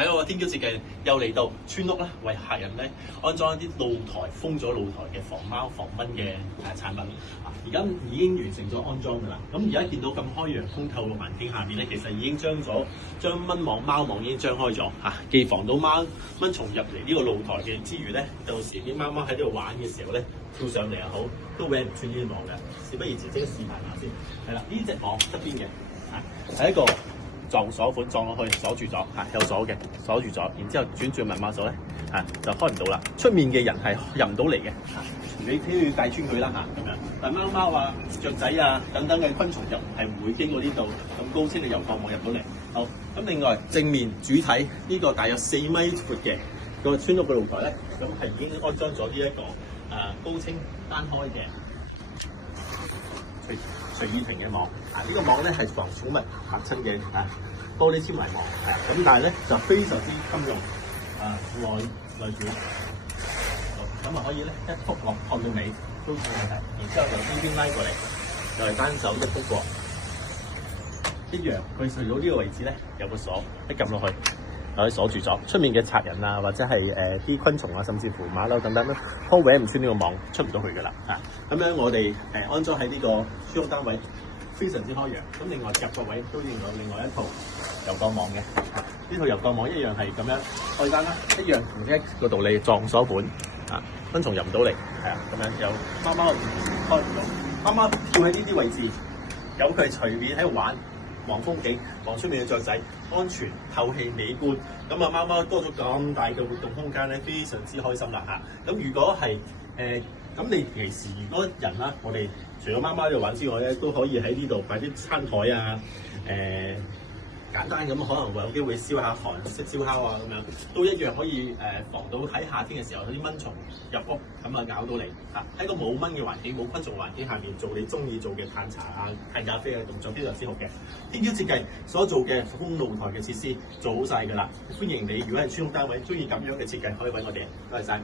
睇嗰個天橋設計又嚟到村屋咧，為客人咧安裝一啲露台封咗露台嘅防貓防蚊嘅產品。而家已經完成咗安裝㗎啦。咁而家見到咁開陽通透嘅環境下面咧，其實已經將蚊網貓網已經張開咗既防到蚊蟲入嚟呢個露台嘅之餘咧，到時啲貓貓喺呢度玩嘅時候咧，跳上嚟又好，都搲唔穿呢啲網嘅。事不宜遲，即刻示範下先。係啦，呢隻網側邊嘅係一個撞鎖款，撞落去鎖住咗有鎖嘅，鎖住咗，然之後轉密碼鎖咧就開唔到啦。出面嘅人係入唔到嚟嘅你都要帶穿佢啦咁樣。但貓貓啊、雀仔啊等等嘅昆蟲入係唔會經過呢度咁高清嘅油鋼網入到嚟。好，咁另外正面主體呢個大約4米闊嘅個村屋嘅露台咧，咁係已經安裝咗呢一個高清單開嘅隨意停嘅網。呢個網咧係防寵物嚇親嘅玻璃纖維網，咁但係咧就非常之襟用內卷。咁可以咧一撲落撲到尾都冇問題，然之後由呢邊拉過嚟，又係單手一撲過，一樣佢去到呢個位置咧有個鎖，一撳落去就可以鎖住咗。出面嘅賊人啊，或者係啲昆蟲啊，甚至乎馬騮等等咧，都搲唔穿呢個網，出唔到去㗎啦咁樣我哋安裝喺呢個村屋單位，非常之開陽。咁另外夾個位都用咗另外一套油鋼網嘅，呢套油鋼網一樣係咁樣開單啦，一樣同一個道理撞鎖本。昆蟲入唔到嚟，咁樣有貓貓開唔到，貓貓跳喺呢啲位置，有佢隨便喺度玩，望風景，望出面嘅雀仔，安全透氣美觀。咁貓貓多咗咁大嘅活動空間咧，非常之開心啦咁如果係咁你其實如果人啦，我哋除咗貓貓喺度玩之外咧，都可以喺呢度擺啲餐台簡單咁可能會有機會燒下韓式燒烤咁樣，都一樣可以防到喺夏天嘅時候有啲蚊蟲入屋咁搞到你喺個冇蚊嘅環境、冇昆蟲環境下面做你中意做嘅嘆茶嘆咖啡嘅動作，非常之好嘅。天橋設計所做嘅封露台嘅設施做好晒㗎啦，歡迎你如果係村屋單位中意咁樣嘅設計，可以揾我哋。多謝晒。